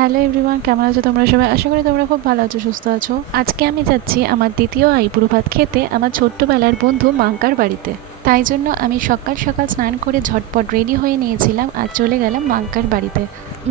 Hello everyone, কেমন আছো তোমরা সবাই? আশা করি তোমরা খুব ভালো আছো, সুস্থ আছো। আজকে আমি যাচ্ছি আমার দ্বিতীয় আইবুড়ো ভাত খেতে আমার ছোট্টবেলার বন্ধু মাঙ্কার বাড়িতে। তাই জন্য আমি সকাল সকাল স্নান করে ঝটপট রেডি হয়ে নিয়েছিলাম আর চলে গেলাম মাঙ্কার বাড়িতে।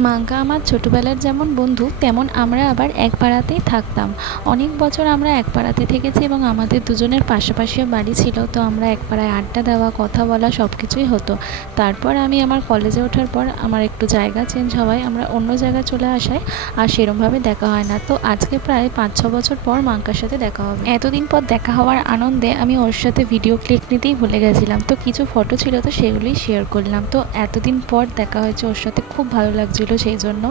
মাঙ্কা আমার ছোটোবেলার যেমন বন্ধু, তেমন আমরা আবার এক পাড়াতেই থাকতাম। অনেক বছর আমরা এক পাড়াতে থেকেছি এবং আমাদের দুজনের পাশাপাশিও বাড়ি ছিল, তো আমরা এক পাড়ায় আড্ডা দেওয়া, কথা বলা সব কিছুই হতো। তারপর আমি আমার কলেজে ওঠার পর আমার একটু জায়গা চেঞ্জ হওয়ায় আমরা অন্য জায়গায় চলে আসায় আর সেরমভাবে দেখা হয় না। তো আজকে প্রায় 5-6 বছর পর মাঙ্কার সাথে দেখা হবে। এতদিন পর দেখা হওয়ার আনন্দে আমি ওর সাথে ভিডিও ক্লিক নিতেই ভুলে গেছিলাম, তো কিছু ফটো ছিল তো সেগুলোই শেয়ার করলাম। তো এতদিন পর দেখা হয়েছে ওর সাথে, খুব ভালো লাগছিল সেই জন্য।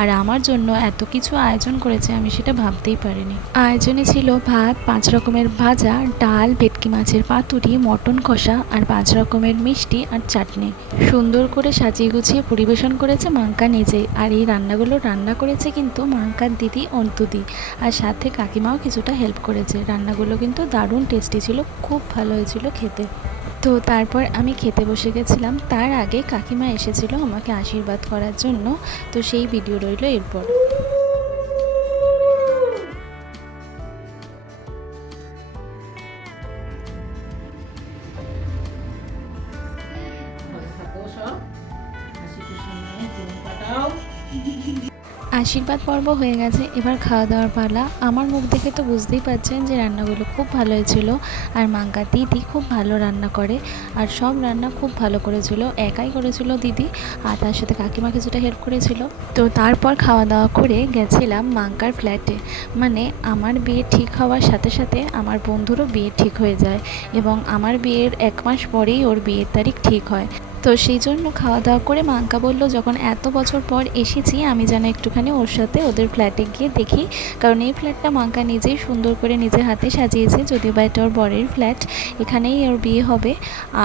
আর আমার জন্য এত কিছু আয়োজন করেছে আমি সেটা ভাবতেই পারিনি। আয়োজনে ছিল ভাত, 5 রকমের ভাজা, ডাল, ভেটকি মাছের পাতুরি, মটন কষা আর 5 রকমের মিষ্টি আর চাটনি। সুন্দর করে সাজিয়ে গুছিয়ে পরিবেশন করেছে মাঙ্কা নিজেই। আর এই রান্নাগুলো রান্না করেছে কিন্তু মাঙ্কার দিদি অন্তুদি, আর সাথে কাকিমাও কিছুটা হেল্প করেছে। রান্নাগুলো কিন্তু দারুণ টেস্টি ছিল, খুব ভালো হয়েছিল খেতে। তো তারপর আমি খেতে বসে গেছিলাম। তার আগে কাকিমা এসেছিল আমাকে আশীর্বাদ করার জন্য, তো সেই ভিডিও রইল এরপর। আশীর্বাদ পর্ব হয়ে গেছে, এবার খাওয়া দাওয়ার পালা। আমার মুখ দেখে তো বুঝতেই পারছেন যে রান্নাগুলো খুব ভালো হয়েছিল। আর মাঙ্কা দিদি খুব ভালো রান্না করে, আর সব রান্না খুব ভালো করেছিল। একাই করেছিল দিদি, আর তার সাথে কাকিমা কিছুটা হেল্প করেছিল। তো তারপর খাওয়া দাওয়া করে গেছিলাম মাঙ্কার ফ্ল্যাটে। মানে আমার বিয়ে ঠিক হওয়ার সাথে সাথে আমার বন্ধুরও বিয়ে ঠিক হয়ে যায়, এবং আমার বিয়ের 1 মাস পরেই ওর বিয়ের তারিখ ঠিক হয়। তো সেই জন্য খাওয়া দাওয়া করে মাঙ্কা বলল যখন এত বছর পর এসেছি আমি যেন একটুখানি ওর সাথে ওদের ফ্ল্যাটে গিয়ে দেখি, কারণ এই ফ্ল্যাটটা মাঙ্কা নিজেই সুন্দর করে নিজের হাতে সাজিয়েছে, যদিও বা এটা ওর বরের ফ্ল্যাট, এখানেই ওর বিয়ে হবে।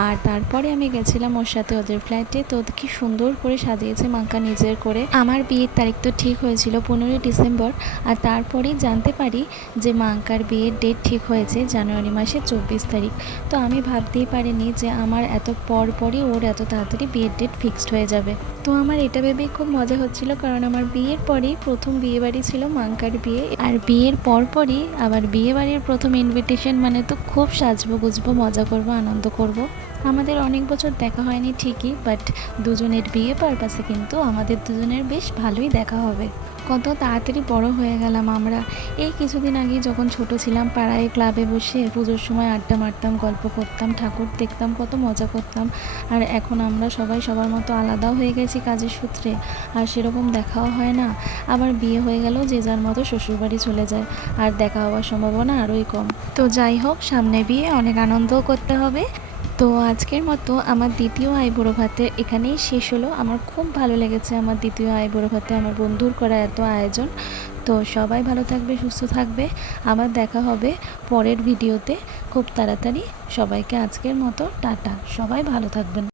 আর তারপরে আমি গেছিলাম ওর সাথে ওদের ফ্ল্যাটে। তো কি সুন্দর করে সাজিয়েছে মাঙ্কা নিজের করে। আমার বিয়ের তারিখ তো ঠিক হয়েছিল 15 ডিসেম্বর, আর তারপরেই জানতে পারি যে মাঙ্কার বিয়ের ডেট ঠিক হয়েছে জানুয়ারি মাসের 24 তারিখ। তো আমি ভাবতেই পারিনি যে আমার এত পরই ওর এত তাড়াতাড়ি বিয়ের ডেট ফিক্সড হয়ে যাবে। তো আমার এটা ভেবেই খুব মজা হচ্ছিল, কারণ আমার বিয়ের পরেই প্রথম বিয়ে বাড়ি ছিল মাঙ্কার বিয়ে, আর বিয়ের পরই আবার বিয়ে বাড়ির প্রথম ইনভিটেশন, মানে তো খুব সাজবো গুজবো, মজা করব, আনন্দ করব। আমাদের অনেক বছর দেখা হয়নি ঠিকই, বাট দুজনের বিয়ে পারপাসে কিন্তু আমাদের দুজনের বেশ ভালোই দেখা হবে। কত তাড়াতাড়ি বড় হয়ে গেলাম আমরা। এই কিছুদিন আগে যখন ছোট ছিলাম পাড়ায় ক্লাবে বসে পুজোর সময় আড্ডা মারতাম, গল্প করতাম, ঠাকুর দেখতাম, কত মজা করতাম। আর এখন আমরা সবাই সবার মতো আলাদাও হয়ে গেছি কাজের সূত্রে, আর সেরকম দেখাও হয় না। আবার বিয়ে হয়ে গেলেও যে যার মতো শ্বশুরবাড়ি চলে যায়, আর দেখা হওয়ার সম্ভাবনা আরোই কম। তো যাই হোক, সামনে বিয়ে, অনেক আনন্দও করতে হবে। তো আজকের মতো আমার দ্বিতীয় আইবুড়ো ভাতে এখানেই শেষ হলো। আমার খুব ভালো লেগেছে আমার দ্বিতীয় আইবুড়ো ভাতে আমার বন্ধুর করা এত আয়োজন। তো সবাই ভালো থাকবে, সুস্থ থাকবে। আবার দেখা হবে পরের ভিডিওতে খুব তাড়াতাড়ি। সবাইকে আজকের মতো টাটা, সবাই ভালো থাকবেন।